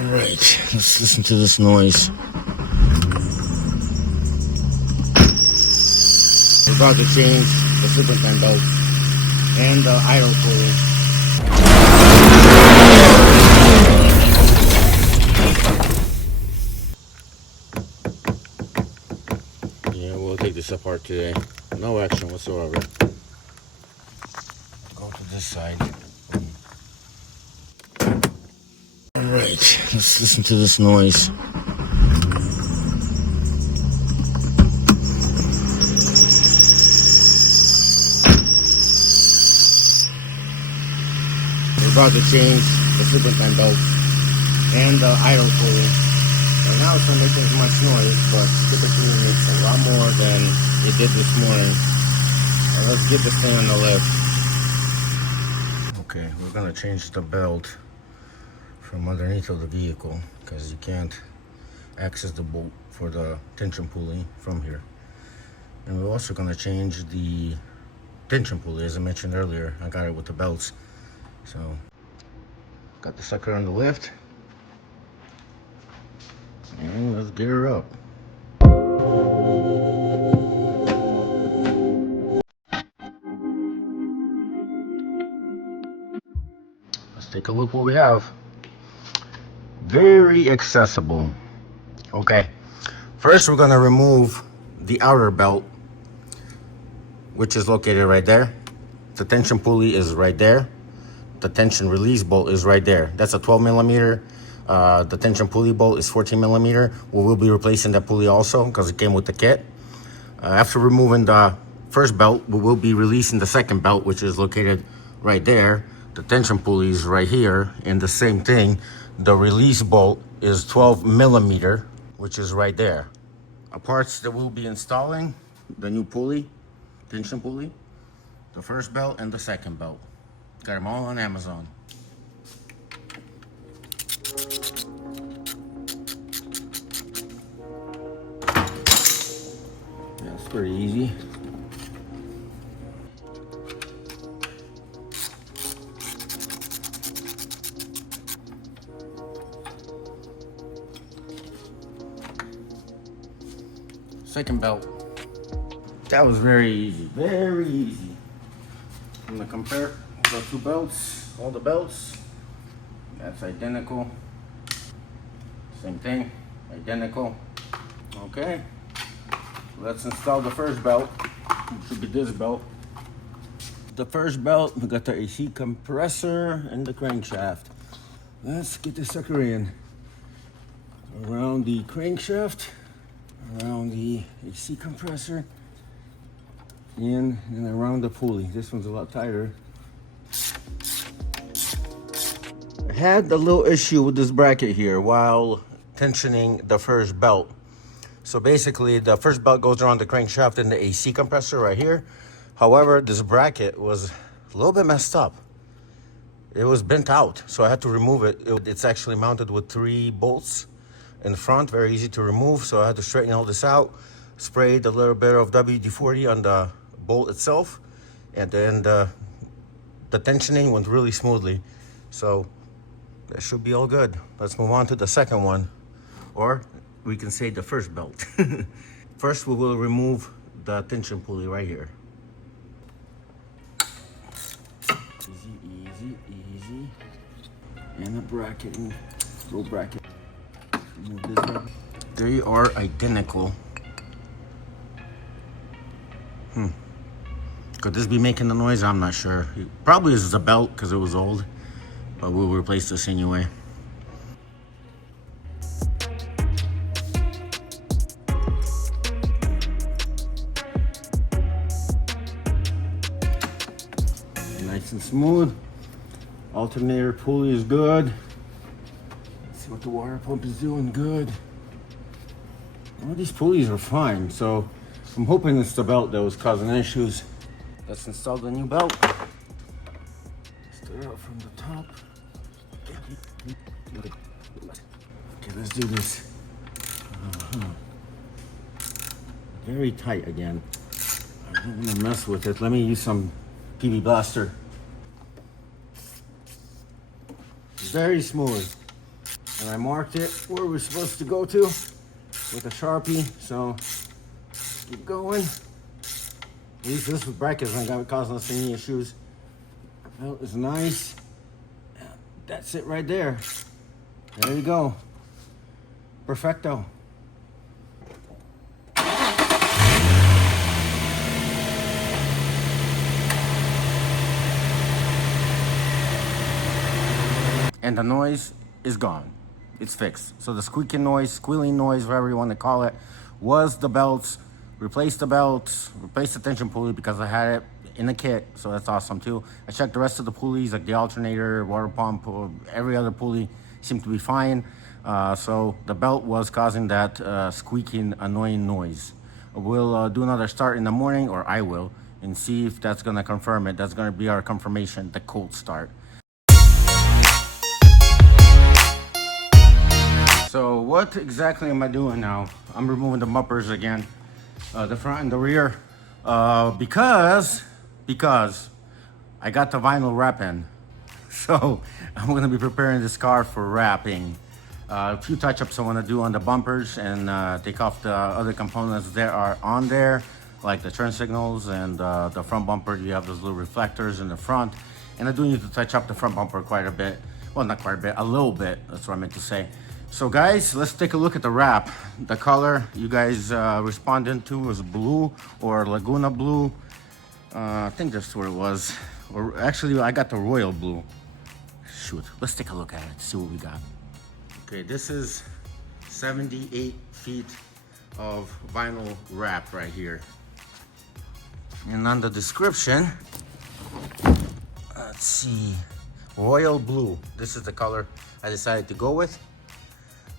Alright, let's listen to this noise. We're about to change the serpentine belt and the idle pulley. Yeah, we'll take this apart today. No action whatsoever. Go to this side. Alright, let's listen to this noise. We're about to change the serpentine belt and the idle pulley. And now it's not making as much noise, but typically it makes a lot more than it did this morning. Now let's get this thing on the lift. Okay, we're gonna change the belt from underneath of the vehicle because you can't access the bolt for the tension pulley from here. And we're also gonna change the tension pulley, as I mentioned earlier. I got it with the belts. So, got the sucker on the lift. And let's gear her up. Let's take a look what we have. Very accessible. Okay, first we're gonna remove the outer belt, which is located right there. The tension pulley is right there. The tension release bolt is right there. That's a 12 millimeter. The tension pulley bolt is 14 millimeter. We will be replacing that pulley also because it came with the kit. After removing the first belt, we will be releasing the second belt, which is located right there. The tension pulley is right here, and the same thing. The release bolt is 12 millimeter, which is right there. Parts that we'll be installing: the new pulley, tension pulley, the first belt, and the second belt. Got them all on Amazon. Yeah, it's pretty easy. Second belt. That was very easy, very easy. I'm gonna compare the two belts, all the belts. That's identical. Same thing, identical. Okay, let's install the first belt, which should be this belt. The first belt, we got the AC compressor and the crankshaft. Let's get this sucker in. Around the crankshaft, around the AC compressor, in and around the pulley. This one's a lot tighter. I had a little issue with this bracket here while tensioning the first belt. So basically the first belt goes around the crankshaft and the AC compressor right here. However, this bracket was a little bit messed up. It was bent out, so I had to remove it. It's actually mounted with 3 bolts in front, very easy to remove. So I had to straighten all this out, sprayed a little bit of WD-40 on the bolt itself, and then the tensioning went really smoothly. So that should be all good. Let's move on to the second one, or we can say the first belt. First, we will remove the tension pulley right here. Easy, easy, easy. And a bracket, little bracket. Remove this bracket. They are identical. Could this be making the noise? I'm not sure. Probably this is a belt because it was old, but we'll replace this anyway. Nice and smooth. Alternator pulley is good. Let's see what the water pump is doing. Good. All these pulleys are fine, so I'm hoping it's the belt that was causing issues. Let's install the new belt. Start out from the top. Okay, let's do this. Very tight again. I don't want to mess with it. Let me use some PB Blaster. Very smooth. And I marked it where we're supposed to go to with a Sharpie. So keep going. At least this was brackets and got causing us any issues. Belt is nice. That's it right there. There you go. Perfecto. And the noise is gone. It's fixed. So the squeaking noise, squealing noise, whatever you want to call it, was the belts. Replaced the belts, replaced the tension pulley because I had it in the kit, so that's awesome too. I checked the rest of the pulleys, like the alternator, water pump, every other pulley seemed to be fine. So the belt was causing that squeaking, annoying noise. We'll do another start in the morning, or I will, and see if that's gonna confirm it. That's gonna be our confirmation, the cold start. So what exactly am I doing now? I'm removing the bumpers again, the front and the rear, because I got the vinyl wrap in. So I'm gonna be preparing this car for wrapping. A few touch-ups I wanna do on the bumpers and take off the other components that are on there, like the turn signals and the front bumper. You have those little reflectors in the front. And I do need to touch up the front bumper quite a bit. Well, not quite a bit, a little bit, that's what I meant to say. So guys, let's take a look at the wrap. The color you guys responded to was blue or Laguna blue. I think that's what it was. Or actually, I got the royal blue. Shoot, let's take a look at it, see what we got. Okay, this is 78 feet of vinyl wrap right here. And on the description, let's see, royal blue. This is the color I decided to go with.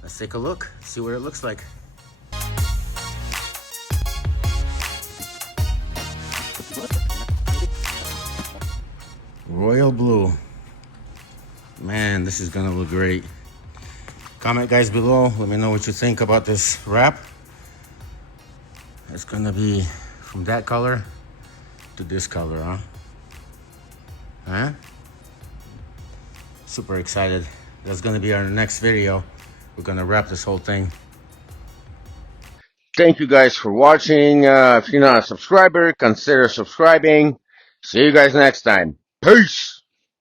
Let's take a look, see what it looks like. Royal blue. Man, this is gonna look great. Comment guys below, let me know what you think about this wrap. It's gonna be from that color to this color, huh? Huh? Super excited. That's gonna be our next video. We're gonna wrap this whole thing. Thank you guys for watching. If you're not a subscriber, consider subscribing. See you guys next time. Peace!